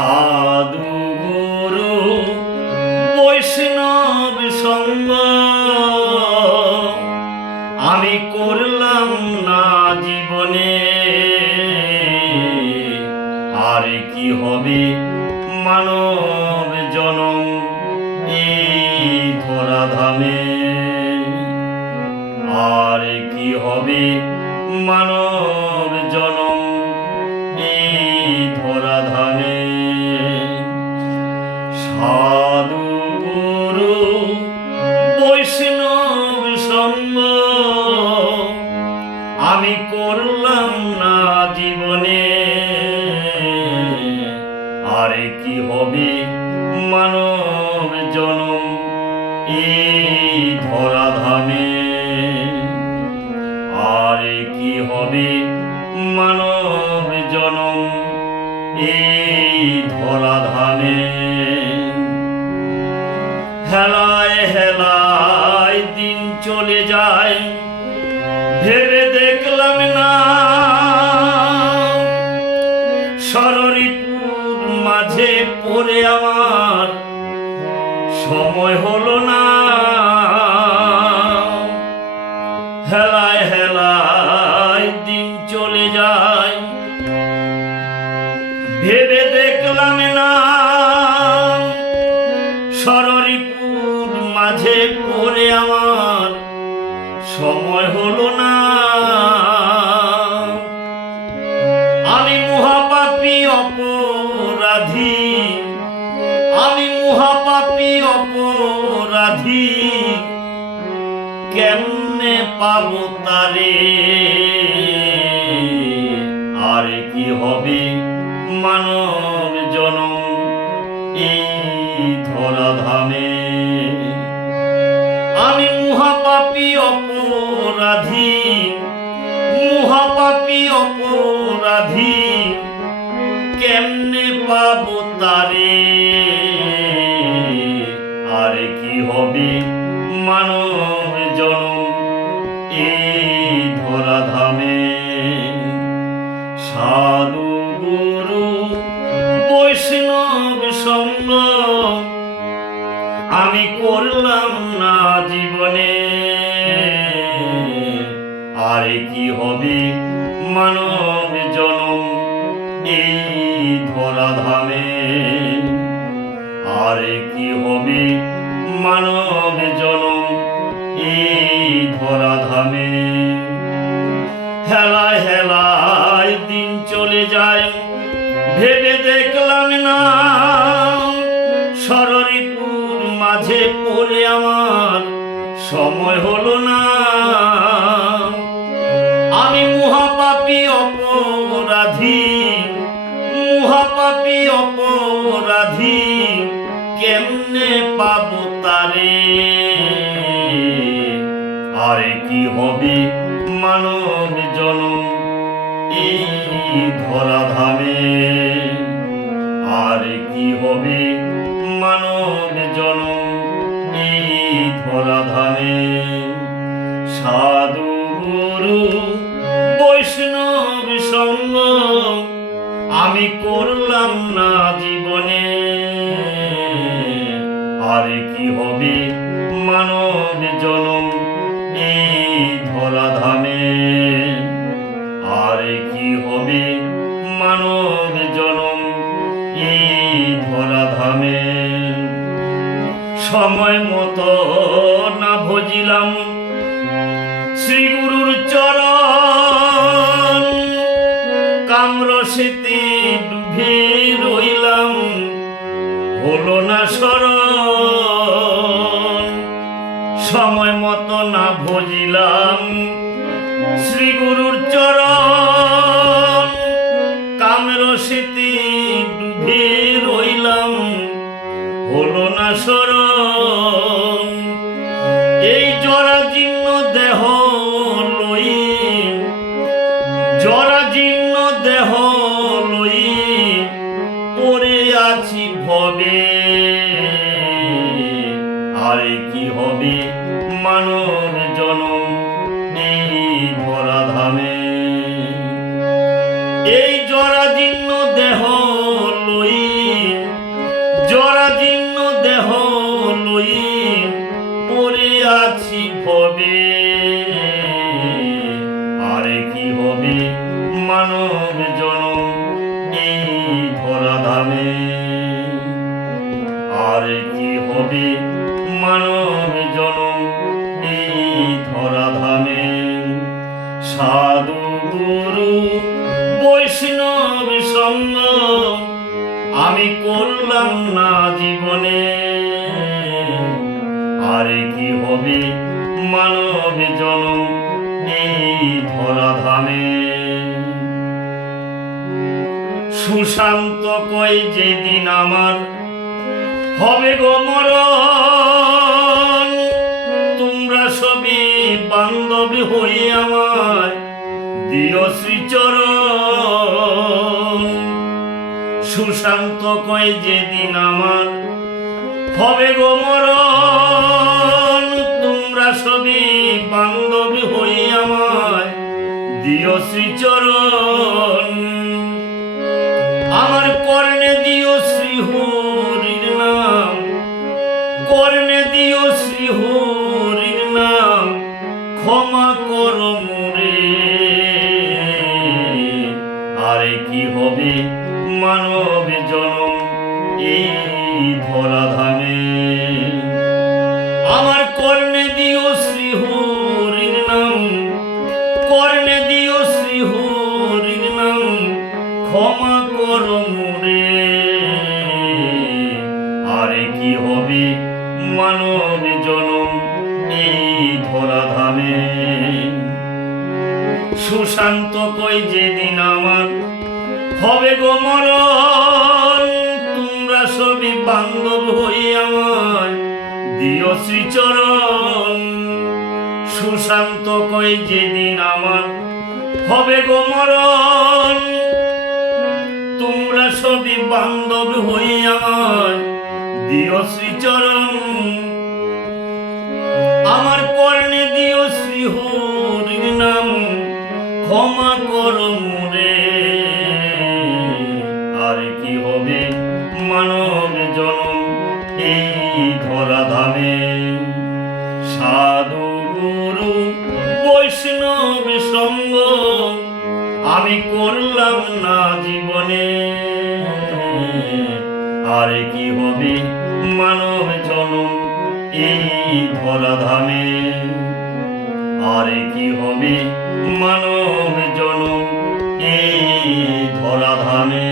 সাধু গুরু বৈষ্ণব সঙ্গ আমি করলাম না জীবনে, আর কি হবে মানব জনম এই ধরাধামে, আর কি হবে মানব জনম এই ধরাধামে। সাধু গুরু বৈষ্ণব সঙ্গ আমি করলাম না জীবনে, আর কি হবে মানব জনম এই ধরাধামে, আর কি হবে মানব জনম এই ধরাধামে। হেলায় হেলায় দিন চলে যায়, ভেবে দেখলাম না ষড়ঋতুর মাঝে পড়ে আমার সময় হলো না। হেলায় হেলায় দিন চলে যায়, ভেবে দেখলাম না ষড়ঋতুর মাঝে পড়ে আমার সময় হলো না। আমি মহাপাপী অপরাধী, আমি মহাপাপী অপরাধী, কেমনে পাবো তারে, আর কি হবে মানব জনম এই ধরাধামে। আমি মহাপাপী অপরাধী, মহাপাপী অপরাধী, কেমনে পাবো তারে, আর কি হবে মানব জনম এই ধরাধামে। সাধু গুরু বৈষ্ণব সঙ্গ আমি করলাম না জীবনে, আর কি হবে মানব জনম এই ধরাধামে, আর কি হবে মানব জনম এই ধরাধামে। হেলায় হেলায় দিন চলে যায়, ভেবে দেখলাম না ষড়ঋতুর মাঝে পড়ে আমার সময় হলো না। আমি মহাপাপী অপরাধী, মহাপাপী অপরাধী, কেমনে পাবো তারে, আর কি হবে মানব জনম এই ধরাধামে, আর কি হবে মানব জনম এই ধরাধামে। সাধু গুরু বৈষ্ণব সঙ্গ আমি করলাম না জীবনে, আর কি হবে মানব জনম এই ধরাধামে, আর কি হবে মানব জনম এই ধরাধামে। সময় মতো না ভজিলাম শ্রী গুরুর চরণ, কামরসেতে ডুবে রইলাম হলো না স্মরণ। সময় মতো না ভজিলাম শ্রী গুরুর চরণ, কামরসেতে ডুবে রইলাম হলো না স্মরণ। এই জরাজীর্ণ দেহ লই, জরাজীর্ণ দেহ লই পড়ে আছি ভবে, আর কি হবে মানব জনম এই ধরাধামে। এই জরাজীর্ণ দেহ লই সঙ্গ আমি করলাম না জীবনে, আরে কি হবে মানব জনম এই ধরাধামে। সুশান্ত কই যেদিন আমার হবে গো মরণ, তোমরা সবই বান্ধবী হয়ে আমায় দিও শ্রীচরণ। সুশান্ত কই যেদিন আমার হবে গো মরণ, তোমরা সবই বান্ধবী হয়ে আমায় দিও শ্রীচরণ। আমার কর্ণে দিও শ্রীহরির নাম, কর্ণে দিও শ্রীহরির নাম, ক্ষমা করো মোরে, আরে কি হবে মানব জনম এই ধরাধামে। আমার কর্ণে দিও শ্রীহরির নাম, কর্ণে দিও শ্রীহরির নাম, ক্ষমা করো মোরে, আরে কি হবে মানব জনম এই ধরাধামে। সুশান্ত কই যেদিন আমার হবে গো মরণ, তোমরা সবই বান্ধব হয়ে আমায় দিও শ্রীচরণ। সুশান্ত কই যেদিন আমার হবে গো মরণ, তোমরা সবই বান্ধব হয়ে আমায় দিও শ্রীচরণ। আমার কর্ণে দিও শ্রীহরির নাম, ক্ষমা করো মোরে, আরে কি হবে মানব জনম এই ধরাধামে। সাধু গুরু বৈষ্ণব সঙ্গ আমি করলাম না জীবনে, আরে কি হবে মানব জনম এই ধরাধামে, আরে কি হবে মানব জনম এই ধরাধামে।